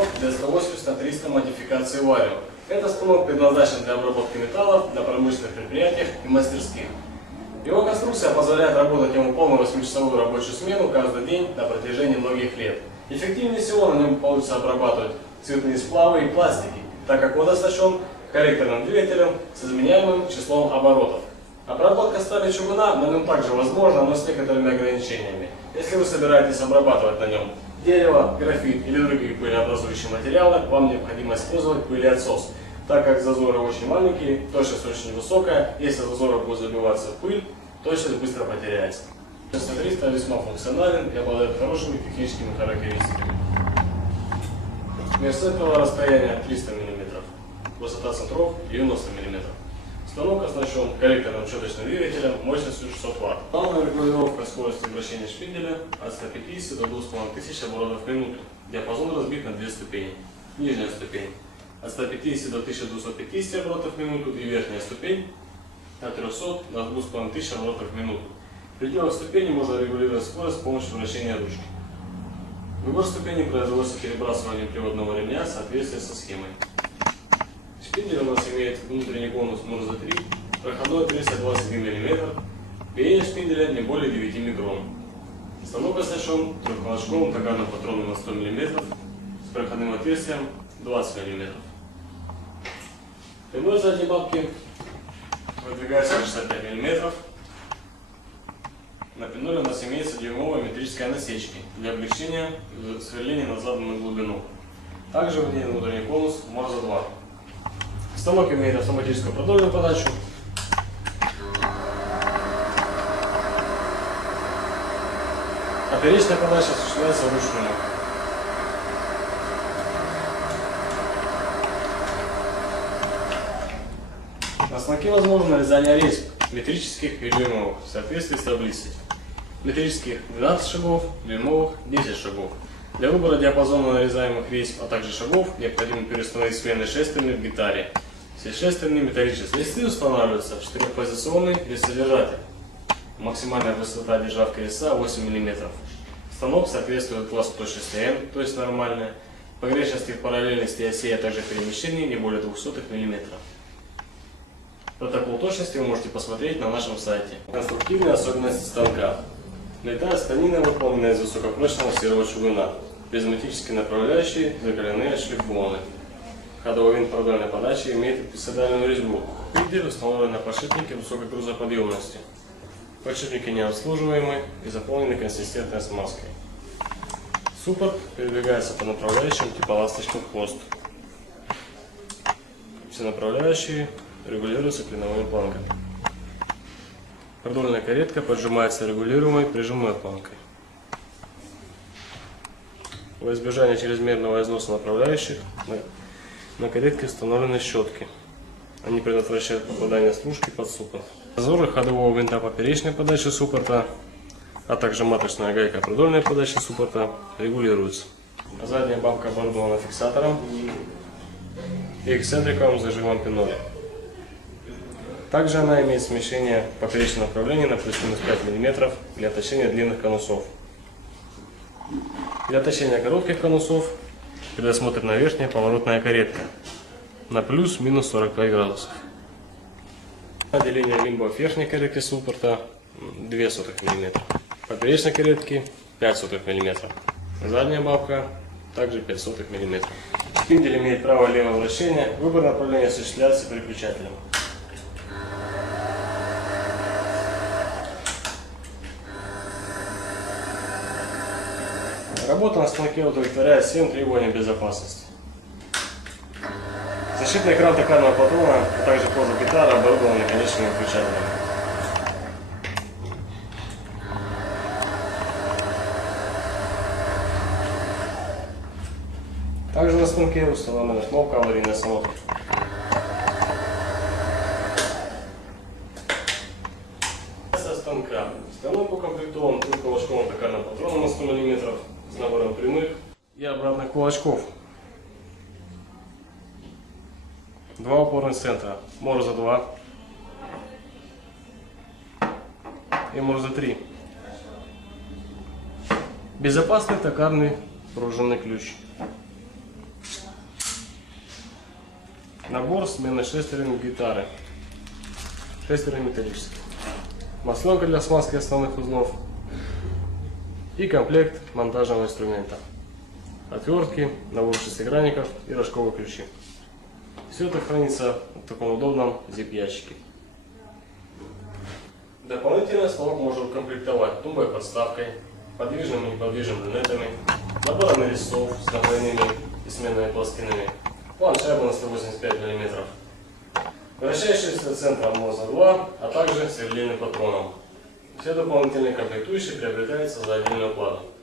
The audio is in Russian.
станок для 180 на 300 модификации варио. Этот станок предназначен для обработки металлов на промышленных предприятиях и мастерских. Его конструкция позволяет работать ему полную 8-часовую рабочую смену каждый день на протяжении многих лет. Эффективнее всего на нем получится обрабатывать цветные сплавы и пластики, так как он оснащен корректорным двигателем с изменяемым числом оборотов. Обработка стали чугуна на нем также возможна, но с некоторыми ограничениями. Если вы собираетесь обрабатывать на нем дерево, графит или другие пылеобразующие материалы, вам необходимо использовать пылеотсос, так как зазоры очень маленькие, точность очень высокая, если зазоры будут забиваться в пыль, точность быстро потеряется. 300 весьма функционален и обладает хорошими техническими характеристиками. Мерсетного расстояния 300 мм, высота центров 90 мм. Станок оснащен корректорным щеточным двигателем мощностью 600 Вт. Главная регулировка скорости вращения шпинделя от 150 до 2500 оборотов в минуту. Диапазон разбит на две ступени. Нижняя ступень от 150 до 1250 оборотов в минуту и верхняя ступень от 300 до 2500 оборотов в минуту. В пределах ступени можно регулировать скорость с помощью вращения ручки. Выбор ступени производится перебрасыванием приводного ремня в соответствии со схемой. Шпиндель у нас имеет внутренний конус Мурза 3, проходной 321 мм, биение шпинделя не более 9 микрон. Станок оснащен трехколошковым токарным патроном на 100 мм с проходным отверстием 20 мм. Прямой задней бабки выдвигается на 65 мм. На пеноле у нас имеется дюймовая метрическая насечки для облегчения сверления на заданную глубину. Также в ней внутренний конус Морза 2. Станок имеет автоматическую продольную подачу. Поперечная подача осуществляется вручную. На станке возможно нарезание рейск метрических и дюймовых в соответствии с таблицей. Метрических 12 шагов, дюймовых 10 шагов. Для выбора диапазона нарезаемых рейск, а также шагов, необходимо переустановить смены шестерни в гитаре. Все шестерни металлические. Листы устанавливаются четырехпозиционный листодержатель. Максимальная высота державки листа 8 мм. Станок соответствует классу точности N, то есть нормальная. Погрешности в параллельности оси, а также перемещении не более 200 мм. Протокол точности вы можете посмотреть на нашем сайте. Конструктивные особенности станка. Летая станина выполнена из высокопрочного серого чугуна. Призматические направляющие закаленные отшлифованы. Ходовой винт продольной подачи имеет эпицидальную резьбу. Пидель установлен на подшипнике высокой грузоподъемности. Подшипники необслуживаемы и заполнены консистентной смазкой. Суппорт передвигается по направляющим типа ласточкин хвост. Все направляющие регулируются клиновыми планками. Продольная каретка поджимается регулируемой прижимной планкой. Во избежание чрезмерного износа направляющих на, каретке установлены щетки. Они предотвращают попадание стружки под суппорт. Зазоры ходового винта поперечной подачи суппорта, а также маточная гайка продольной подачи суппорта регулируются. Задняя бабка оборудована фиксатором и эксцентриком с зажимом пеноля. Также она имеет смещение поперечного направления на плюс-минус 5 мм для точения длинных конусов. Для точения коротких конусов предусмотрена верхняя поворотная каретка на плюс-минус 45 градусов. Деление лимбов верхней каретки суппорта 2 сотых мм. Поперечной каретки 5 сотых мм. Задняя бабка также 5 сотых мм. Шпиндель имеет право-левое вращение. Выбор направления осуществляется переключателем. Работа на станке удовлетворяет всем требованиям безопасности. Защитный экран токарного патрона, а также кожа гитары оборудованы конечными включателями. Также на станке установлена кнопка аварийной остановки. Станка. Станок укомплектован трехколошковым токарным патроном на 100 мм набором прямых и обратных кулачков. Два упорных центра. Морза 2 и Морза 3. Безопасный токарный пружинный ключ. Набор смены шестерен гитары. Шестерен металлический. Масленка для смазки основных узлов. И комплект монтажного инструмента. Отвертки, набор шестигранников и рожковые ключи. Все это хранится в таком удобном zip-ящике. Дополнительно станок можно укомплектовать тумбой подставкой, подвижными и неподвижными люнетами, наборами резцов с наклонными и сменными пластинами, планшером на 185 мм, вращающийся центром МОЗа 2, а также сверлильным патроном. Все дополнительные комплектующие приобретаются за отдельную плату.